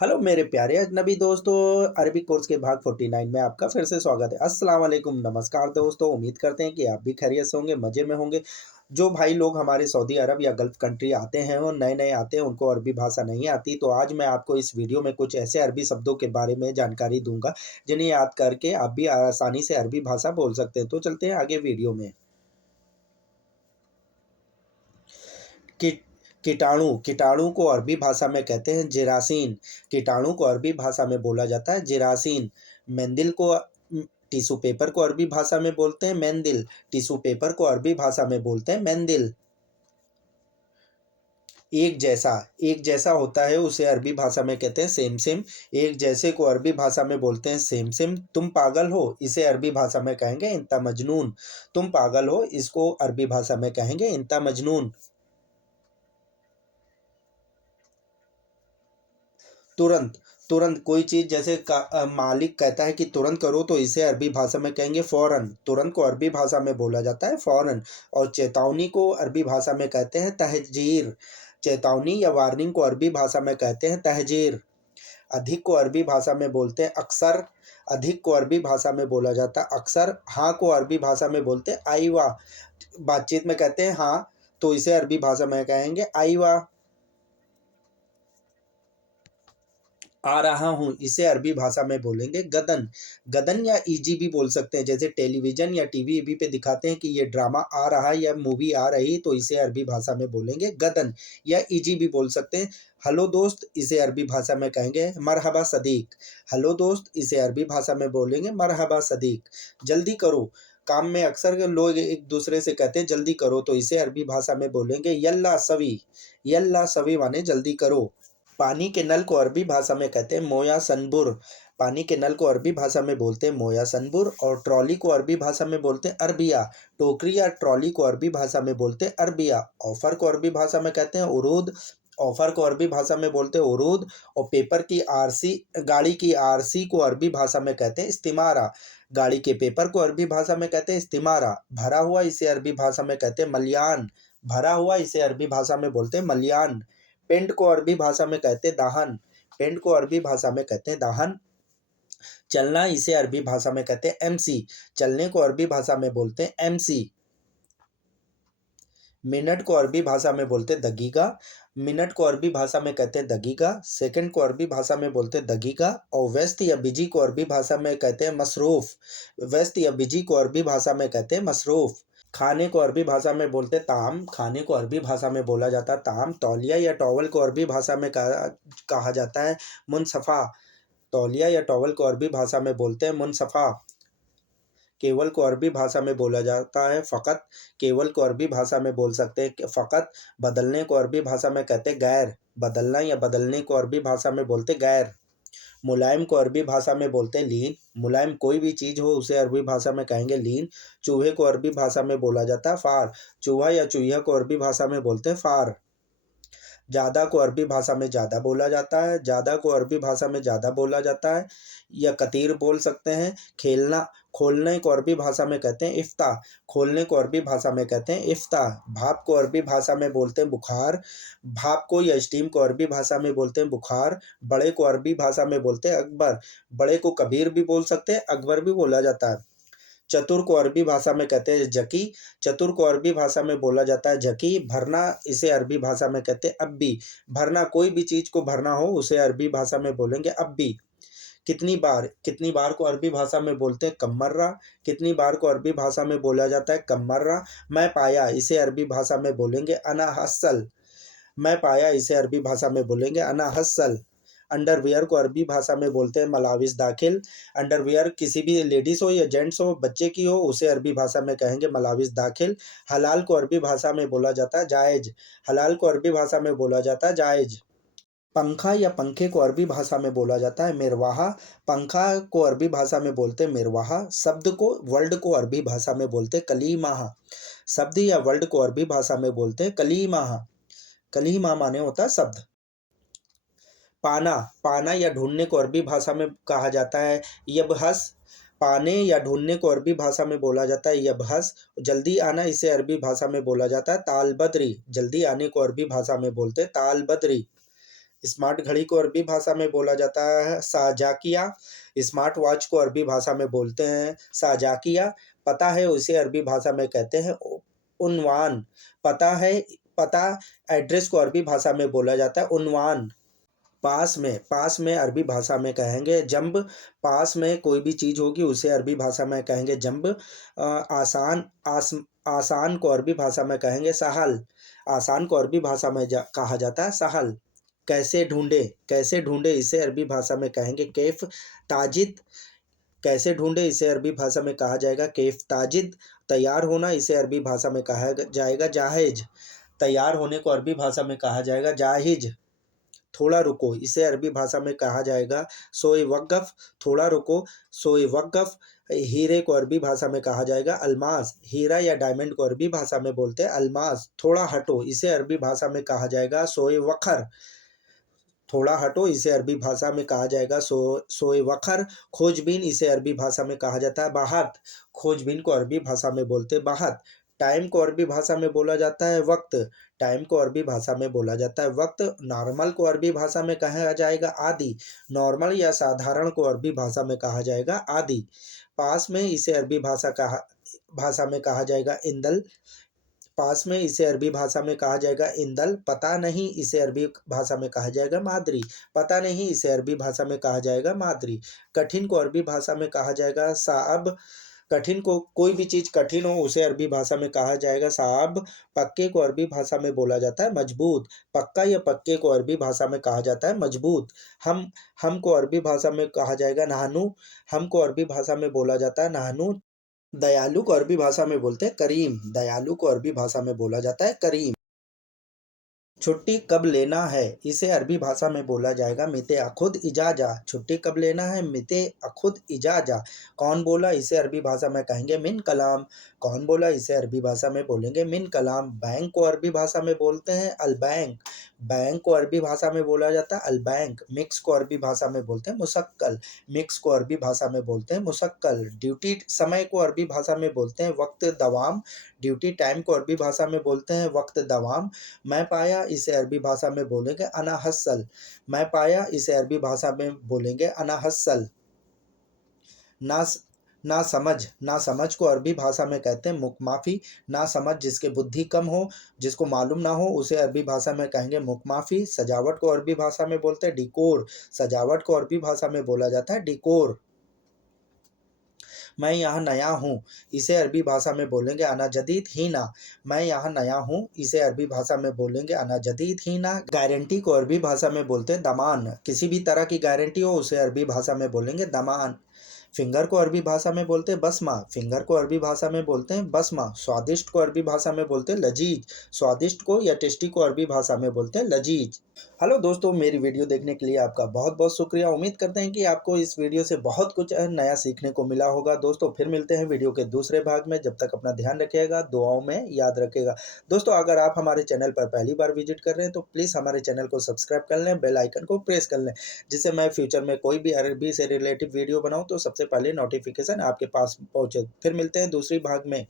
Hello मेरे प्यारे अजनबी दोस्तों। अरबी कोर्स के भाग 49 में आपका फिर से स्वागत है। अस्सलाम वालेकुम, नमस्कार दोस्तों। उम्मीद करते हैं कि आप भी खैरियत से होंगे, मज़े में होंगे। जो भाई लोग हमारे सऊदी अरब या गल्फ़ कंट्री आते हैं और नए-नए आते हैं, उनको अरबी भाषा नहीं आती, तो आज मैं आपको इस वीडियो में कुछ ऐसे अरबी शब्दों के बारे में जानकारी दूँगा, जिन्हें याद करके आप भी आसानी से अरबी भाषा बोल सकते हैं। तो चलते हैं आगे वीडियो में। कीट कीटाणु कीटाणु को अरबी भाषा में कहते हैं जेरासीन। कीटाणु को अरबी भाषा में बोला जाता है जेरासीन। मेंदिल को टिश्यू पेपर को अरबी भाषा में बोलते हैं मेंदिल। टिश्यू पेपर को अरबी भाषा में बोलते हैं मेंदिल। एक जैसा होता है उसे अरबी भाषा में कहते हैं सेम सेम। एक जैसे को अरबी भाषा में बोलते हैं सेम सेम। तुम पागल हो, इसे अरबी भाषा में कहेंगे इंता मजनून। तुम पागल हो, इसको अरबी भाषा में कहेंगे इंता मजनून। तुरंत तुरंत कोई चीज़ जैसे मालिक कहता है कि तुरंत करो, तो इसे अरबी भाषा में कहेंगे फ़ौरन। तुरंत को अरबी भाषा में बोला जाता है फ़ौरन। और चेतावनी को अरबी भाषा में कहते हैं तहज़ीर। चेतावनी या वार्निंग को अरबी भाषा में कहते हैं तहज़ीर। अधिक को अरबी भाषा में बोलते हैं अक्सर। अधिक को अरबी भाषा में बोला जाता है अक्सर। हाँ को अरबी भाषा में बोलते हैं आइवा। बातचीत में कहते हैं हाँ, तो इसे अरबी भाषा में कहेंगे आइवा। आ रहा हूँ, इसे अरबी भाषा में बोलेंगे गदन। गदन या ईजी भी बोल सकते हैं। जैसे टेलीविज़न या टीवी पे दिखाते हैं कि ये ड्रामा आ रहा है या मूवी आ रही है, तो इसे अरबी भाषा में बोलेंगे गदन या ईजी भी बोल सकते हैं। हेलो दोस्त, इसे अरबी भाषा में कहेंगे मरहबा सदीक। हेलो दोस्त, इसे अरबी भाषा में बोलेंगे मरहबा सदीक। जल्दी करो, काम में अक्सर लोग एक दूसरे से कहते हैं जल्दी करो, तो इसे अरबी भाषा में बोलेंगे यल्ला सवी। यल्ला सवी माने जल्दी करो। पानी के नल को अरबी भाषा में कहते हैं मोया सनबुर। पानी के नल को अरबी भाषा में बोलते हैं मोया सनबुर। और ट्रॉली को अरबी भाषा में बोलते हैं अरबिया। टोकरी या ट्रॉली को अरबी भाषा में बोलते हैं अरबिया। ऑफर को अरबी भाषा में कहते हैं उरूद। ऑफर को अरबी भाषा में बोलते हैं उरूद। और पेपर की आरसी, गाड़ी की आरसी को अरबी भाषा में कहते हैं इस्तिमारा। गाड़ी के पेपर को अरबी भाषा में कहते हैं इस्तिमारा। भरा हुआ, इसे अरबी भाषा में कहते हैं मलयान। भरा हुआ, इसे अरबी भाषा में बोलते हैं मलयान। पेंट को अरबी भाषा में कहते हैं दाहन। पेंट को अरबी भाषा में कहते हैं दाहन। चलना, इसे अरबी भाषा में कहते हैं एमसी। चलने को अरबी भाषा में बोलते हैं एमसी। मिनट को अरबी भाषा में बोलते हैं दगीगा। मिनट को अरबी भाषा में कहते हैं दगीगा। सेकंड को अरबी भाषा में बोलते हैं दगीगा। और व्यस्त या बिजी को अरबी भाषा में कहते हैं मसरूफ। व्यस्त या बिजी को अरबी भाषा में कहते हैं मसरूफ। खाने को अरबी भाषा में बोलते हैं ताम। खाने को अरबी भाषा में बोला जाता है ताम। तौलिया या टॉवल को अरबी भाषा में कहा जाता है मुनसफ़ा। तौलिया या टॉवल को अरबी भाषा में बोलते हैं मुनसफ़ा। केवल को अरबी भाषा में बोला जाता है फ़कत। केवल को अरबी भाषा में बोल सकते हैं फ़कत। बदलने को अरबी भाषा में कहते हैं गैर। बदलना या बदलने को अरबी भाषा में बोलते हैं गैर। मुलायम को अरबी भाषा में बोलते हैं लीन। मुलायम कोई भी चीज़ हो, उसे अरबी भाषा में कहेंगे लीन। चूहे को अरबी भाषा में बोला जाता है फ़ार। चूहा या चूहिया को अरबी भाषा में बोलते हैं फ़ार। ज़्यादा को अरबी भाषा में ज़्यादा बोला जाता है। ज़्यादा को अरबी भाषा में ज़्यादा बोला जाता है या कतीर बोल सकते हैं। खेलना, खोलने को अरबी भाषा में कहते हैं इफ्ताह। खोलने को अरबी भाषा में कहते हैं इफ्ताह। भाप को अरबी भाषा में बोलते हैं बुखार। भाप को या स्टीम को अरबी भाषा में बोलते हैं बुखार। बड़े को अरबी भाषा में बोलते हैं अकबर। बड़े को कबीर भी बोल सकते हैं, अकबर भी बोला जाता है। चतुर को अरबी भाषा में कहते हैं जकी। चतुर को अरबी भाषा में बोला जाता है जकी। भरना, इसे अरबी भाषा में कहते हैं अब्बी। भरना, कोई भी चीज़ को भरना हो, उसे अरबी भाषा में बोलेंगे अब्बी। कितनी बार को अरबी भाषा में बोलते हैं कमर्रा। कितनी बार को अरबी भाषा में बोला जाता है कमर्रा। मैं पाया, इसे अरबी भाषा में बोलेंगे अना हस्सल। मैं पाया, इसे अरबी भाषा में बोलेंगे अना हस्सल। अंडरवियर को अरबी भाषा में बोलते हैं मलाविस दाखिल। अंडरवियर किसी भी लेडीज़ हो या जेंट्स हो, बच्चे की हो, उसे अरबी भाषा में कहेंगे मलाविस दाखिल। हलाल को अरबी भाषा में बोला जाता है जायज़। हलाल को अरबी भाषा में बोला जाता है जायज़। पंखा या पंखे को अरबी भाषा में बोला जाता है मिरवाहा। पंखा को अरबी भाषा में बोलते हैं मिरवाहा। शब्द को, वर्ड को अरबी भाषा में बोलते हैं कलीमाहा। शब्द या वर्ड को अरबी भाषा में बोलते हैं कलीमाहा। कलीमा माने होता है शब्द। पाना, पाना या ढूंढने को अरबी भाषा में कहा जाता है यबहस। पाने या ढूंढने को अरबी भाषा में बोला जाता है यबहस। जल्दी आना, इसे अरबी भाषा में बोला जाता है ताल बदरी। जल्दी आने को अरबी भाषा में बोलते हैं ताल बदरी। स्मार्ट घड़ी को अरबी भाषा में बोला जाता है साजाकिया। स्मार्ट वॉच को अरबी भाषा में बोलते हैं साजाकिया। पता है उसे अरबी भाषा में कहते हैं उन्वान। पता है, पता, एड्रेस को अरबी भाषा में बोला जाता है उन्वान। पास में अरबी भाषा में कहेंगे जंब। पास में कोई भी चीज़ होगी उसे अरबी भाषा में कहेंगे जंब। आसान को अरबी भाषा में कहेंगे सहल। आसान को अरबी भाषा में कहा जाता है सहल। कैसे ढूंढे इसे अरबी भाषा में कहेंगे कैफ ताजिद। कैसे ढूंढे इसे अरबी भाषा में कहा जाएगा कैफ ताजिद। तैयार होना इसे अरबी भाषा में कहा जाएगा जाहिज। तैयार होने को अरबी भाषा में कहा जाएगा जाहिज। थोड़ा रुको इसे अरबी भाषा में कहा जाएगा सोए वक़्फ़। थोड़ा रुको सोए वक़्फ़। हीरे को अरबी भाषा में कहा जाएगा अलमास। हीरा या डायमंड को अरबी भाषा में बोलते हैं अलमास। थोड़ा हटो इसे अरबी भाषा में कहा जाएगा सोए वखर। थोड़ा हटो इसे अरबी भाषा में कहा जाएगा सोए वखर। खोजबीन इसे अरबी भाषा में कहा जाता है बाहत। खोजबीन को अरबी भाषा में बोलते हैं बाहत। टाइम को अरबी भाषा में बोला जाता है वक्त। टाइम को अरबी भाषा में बोला जाता है वक्त। नॉर्मल को अरबी भाषा में कहा जाएगा आदि। नॉर्मल या साधारण को अरबी भाषा में कहा जाएगा आदि। पास में इसे अरबी भाषा में कहा जाएगा इंदल। पास में इसे अरबी भाषा में कहा जाएगा इंदल। पता नहीं इसे अरबी भाषा में कहा जाएगा मादरी। पता नहीं इसे अरबी भाषा में कहा जाएगा मादरी। कठिन को अरबी भाषा में कहा जाएगा साअब। कठिन को कोई भी चीज़ कठिन हो उसे अरबी भाषा में कहा जाएगा साअब। पक्के को अरबी भाषा में बोला जाता है मजबूत। पक्का या पक्के को अरबी भाषा में कहा जाता है मजबूत। हम को अरबी भाषा में कहा जाएगा नहानू। हम को अरबी भाषा में बोला जाता है नहानू। दयालु को अरबी भाषा में बोलते हैं करीम। दयालु को अरबी भाषा में बोला जाता है करीम। छुट्टी कब लेना है इसे अरबी भाषा में बोला जाएगा मिते अखुद इजाजा। छुट्टी कब लेना है मिते अखुद इजाजा। कौन बोला इसे अरबी भाषा में कहेंगे मिन कलाम। कौन बोला इसे अरबी भाषा में बोलेंगे मिन कलाम। बैंक को अरबी भाषा में बोलते हैं अल बैंक। बैंक को अरबी भाषा में बोला जाता है अल बैंक। मिक्स को अरबी भाषा में बोलते हैं मुशक्कल। मिक्स को अरबी भाषा में बोलते हैं मुशक्कल। ड्यूटी समय को अरबी भाषा में बोलते हैं वक्त दवाम। ड्यूटी टाइम को अरबी भाषा में बोलते हैं वक्त दवाम। मैं पाया इसे अरबी भाषा में बोलेंगे अना हस्सल। मैं पाया इसे अरबी भाषा में बोलेंगे अना हस्सल। ना ना समझ को अरबी भाषा में कहते हैं मुकमाफ़ी। ना समझ जिसके बुद्धि कम हो, जिसको मालूम ना हो उसे अरबी भाषा में कहेंगे मुकमाफ़ी। सजावट को अरबी भाषा में बोलते हैं डिकोर। सजावट को अरबी भाषा में बोला जाता है डिकोर। मैं यहाँ नया हूँ इसे अरबी भाषा में बोलेंगे अना जदीद ही ना। मैं यहाँ नया हूँ इसे अरबी भाषा में बोलेंगे अना जदीद ही ना। गारंटी को अरबी भाषा में बोलते हैं दमान। किसी भी तरह की गारंटी हो उसे अरबी भाषा में बोलेंगे दमान। फिंगर को अरबी भाषा में बोलते हैं बसमा। फिंगर को अरबी भाषा में बोलते हैं बसमा। स्वादिष्ट को अरबी भाषा में बोलते हैं लजीज। स्वादिष्ट को या टेस्टी को अरबी भाषा में बोलते हैं लजीज। हेलो दोस्तों, मेरी वीडियो देखने के लिए आपका बहुत बहुत शुक्रिया। उम्मीद करते हैं कि आपको इस वीडियो से बहुत कुछ नया सीखने को मिला होगा। दोस्तों फिर मिलते हैं वीडियो के दूसरे भाग में। जब तक अपना ध्यान रखिएगा, दुआओं में याद रखिएगा। दोस्तों अगर आप हमारे चैनल पर पहली बार विजिट कर रहे हैं तो प्लीज़ हमारे चैनल को सब्सक्राइब कर लें, बेल आइकन को प्रेस कर लें, जिससे मैं फ्यूचर में कोई भी अरबी से रिलेटिव वीडियो बनाऊँ तो सबसे पहले नोटिफिकेशन आपके पास पहुँचे। फिर मिलते हैं दूसरी भाग में।